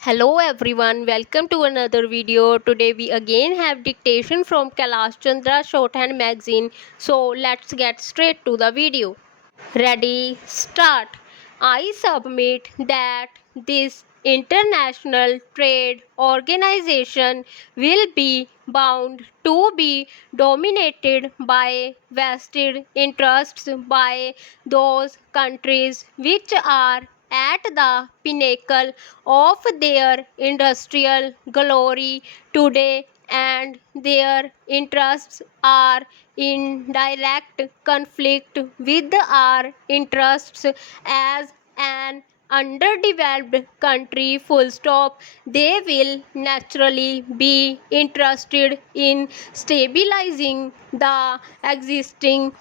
Hello everyone, welcome to another video. Today we again have dictation from Kailash Chandra Shorthand Magazine. So let's get straight to the video. Ready, start. I submit that this international trade organization will be bound to be dominated by vested interests by those countries which are at the pinnacle of their industrial glory today, and their interests are in direct conflict with our interests as an underdeveloped country. Full stop. They will naturally be interested in stabilizing the existing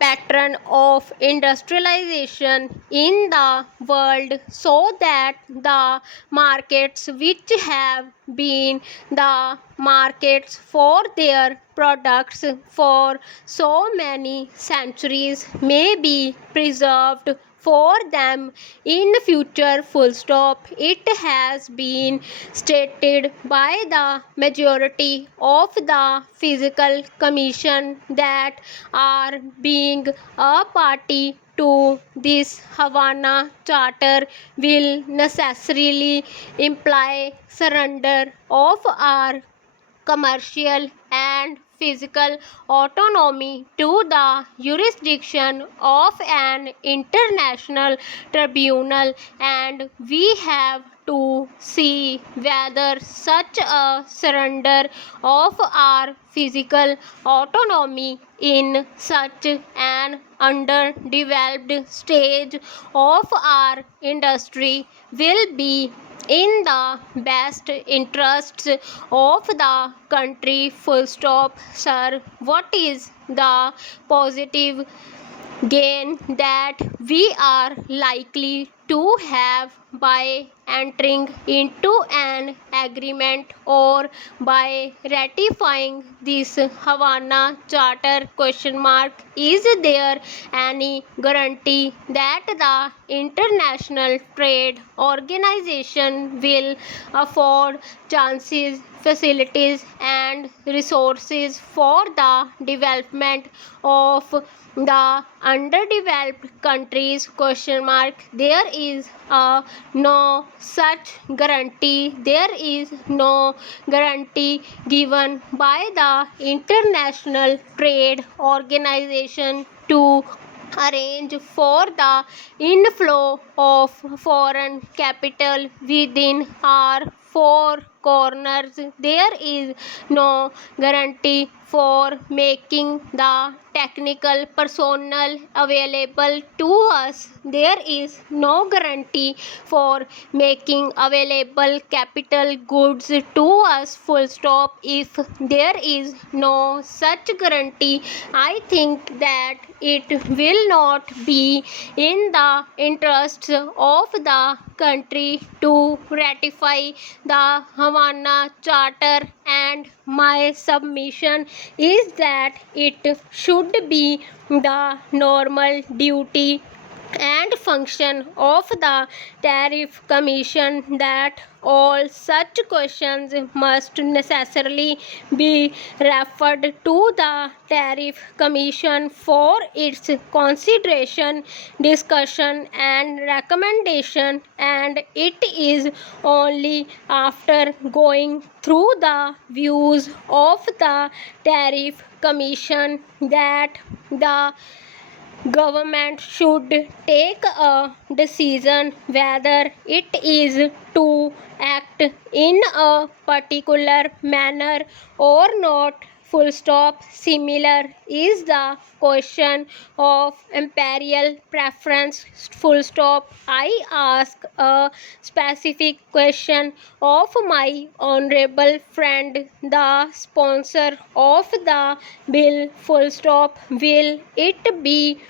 pattern of industrialization in the world, so that the markets which have been the markets for their products for so many centuries may be preserved for them in future. Full stop. It has been stated by the majority of the physical commission that are being a party to this Havana Charter will necessarily imply surrender of our commercial and physical autonomy to the jurisdiction of an international tribunal, and we have to see whether such a surrender of our physical autonomy in such an underdeveloped stage of our industry will be in the best interests of the country. Full stop. Sir, what is the positive gain that we are likely to have by entering into an agreement or by ratifying this Havana Charter? Question mark. Is there any guarantee that the International Trade Organization will afford chances, facilities and resources for the development of the underdeveloped countries? Question mark. There is no such guarantee. There is no guarantee given by the International Trade Organization to arrange for the inflow of foreign capital within our four corners. There is no guarantee for making the technical personnel available to us. There is no guarantee for making available capital goods to us. Full stop. If there is no such guarantee, I think that it will not be in the interests of the country to ratify the Havana Charter, and my submission is that it should be the normal duty and function of the tariff commission that all such questions must necessarily be referred to the tariff commission for its consideration, discussion and recommendation, and it is only after going through the views of the tariff commission that the government should take a decision whether it is to act in a particular manner or not. Full stop. Similar is the question of imperial preference. Full stop. I ask a specific question of my honorable friend, the sponsor of the bill. Full stop. Will it be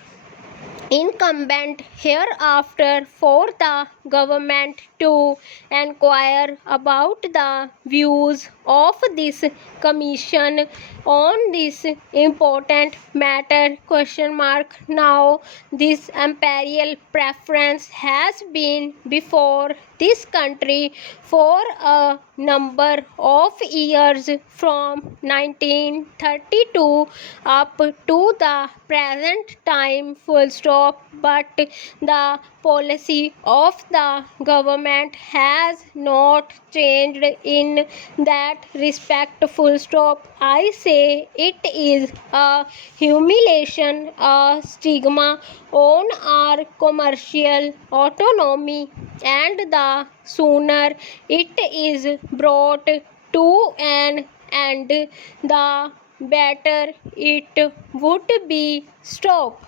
incumbent hereafter for the government to inquire about the views of this commission on this important matter? Question mark. Now this imperial preference has been before this country for a number of years, from 1932 up to the present time, full stop. But the policy of the government has not changed in that respect, full stop. I say it is a humiliation, a stigma on our commercial autonomy, and the sooner it is brought to an end, the better it would be. Stop.